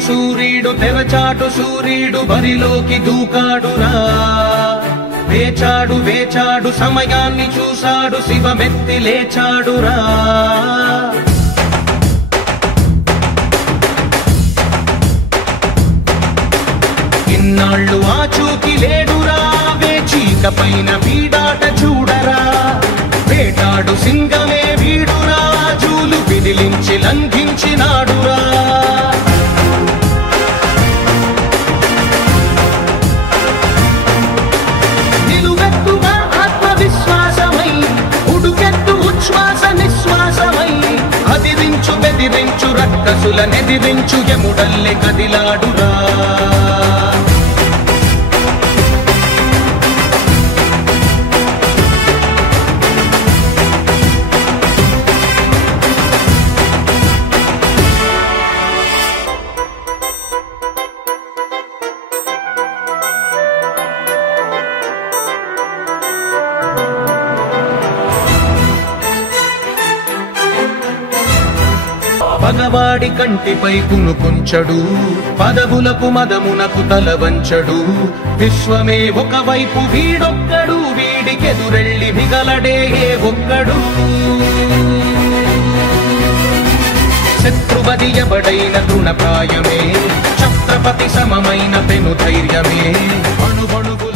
సూర్యుడు తెరచాటు సూర్యుడు బరిలోకి దూకాడురా. వేచాడు వేచాడు సమయాన్ని చూశాడు శివమెత్తి లేచాడురా. ఇన్నాళ్ళు ఆచూకి లేడురా. వేచీక పైన వీడాట చూడరా. వేటాడు సింగమే వీడురా. జూలు విదిలించి లంఘించినాడురా. నిలువెత్తుగా ఆత్మవిశ్వాసమై ఉడుకెత్తు ఉచ్ఛ్వాస నిశ్వాసమై అదిరించు బెదిరించు రక్కసుల నెదిరించు యముడల్లె కదిలాడురా. పగవాడి కంటిపై కునుకుంచడు. పదవులకు మదమునకు తల వంచడు. విశ్వమే ఒకవైపు వీడొక్కడు. వీడికెదురెళ్ళి మిగలడే ఏ ఒక్కడు. శత్రువది ఎవడైన తృణప్రాయమే. ఛత్రపతి సమమైన పెను ధైర్యమే. అణువణువు